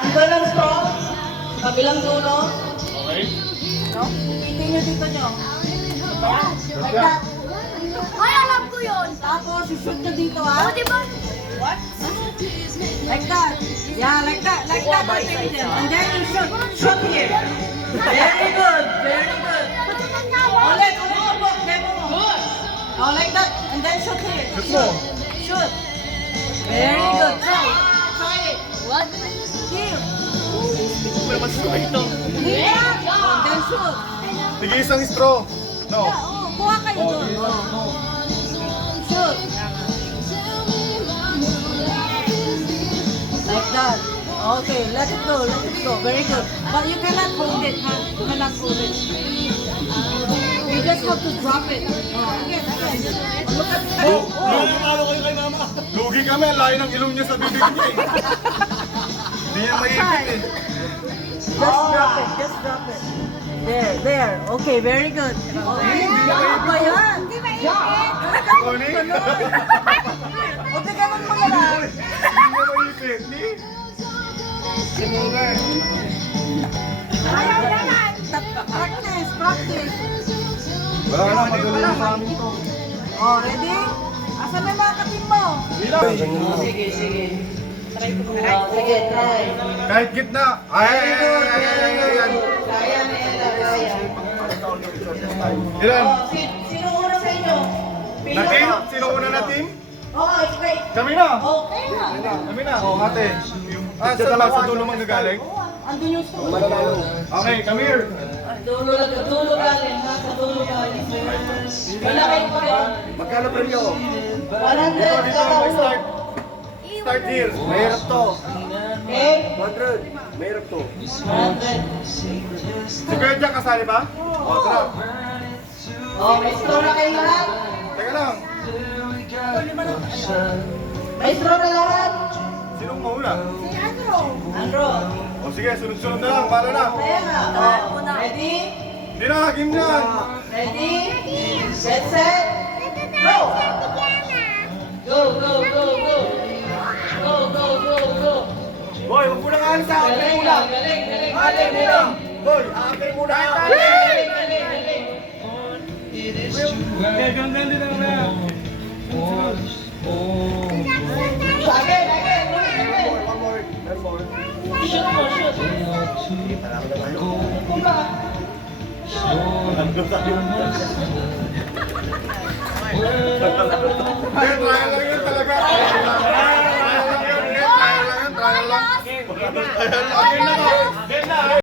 Ando ng straw. Kabilang dulo. Okay. No? Itin nyo dito nyo. Like Yeah. that. Ay, alam ko yun. Tapos, shoot nyo dito ha. O, di ba? What? Like that. Yeah, like that. Like that. And then you shoot. Shoot here. Very good. Very good. Ulit. Ulit po. Demo mo. Good. Oh, like that. And then shoot here. Shoot mo. Shoot. Very good. Try it. Try it. What? Here. Pero mas ito. Here. And then shoot. Sige, isang straw. No. Yeah, oh, kuha kayo doon. Oh. Shoot. Like that. Okay, let it go, let it go. Very good. But you cannot hold it, huh? You cannot hold it. You just have to drop it. Oh, again, again. Look at that. Oh. kayo kay mama. Lugi kami, ang layo ng ilong niya sa bibig niya eh. Hindi niya maipit eh. Just drop it, just drop it. There, there. Okay, very good. Okay. Ano ba yan? Hindi maipit. Tony? Hindi O, ganun mo na lang. niya maipit. Ni? Simulan. Ayaw naman. Practice, practice. Wala na, magaling na sa amin to. Oh, ready? Asan na yung mga katim mo? Sige, sige. Try ko muna. Sige, try. Kahit gitna. Ay. Kaya na Ella, kaya. Ilan? Oh, sino una sa inyo? Na team? Sino una na team? Oh, straight. Kami na. Okay na. Kami na. Oh, ate. Ah, saan ba? Sa dulo manggagaling? Andun yung stool. Okay, come here. Dulo galing, ha? Sa dulo galing. Wala kayo pa yun. Magkano premyo? 100 Dito ka ako ulo. start. Start here. Mahirap to. Okay? 100. Mahirap to. 100. Si Kuya Jack kasali ba? O, tara. Oh, may straw na kayo lahat? Teka lang. May straw na lahat? Sinong mauna? Andro. O sige, sunod-sunod na lang. Para na. Kaya nga. Oh, ready? Hindi na, game na. Ready? Get set? Go! Go, go, go, go! Go, go, go, go! Boy, huwag mo nang alis sa akin Galing, muna. galing, galing, Akin galing, muna. galing. Boy, akin muna. Galing, galing, galing. Okay, ganda din ang na. Again, again, again. One more. One more. Shoot mo, shoot. Kumba. Trial lang yun talaga. Trial lang yun. Trial lang yun. Trial lang. Trial lang.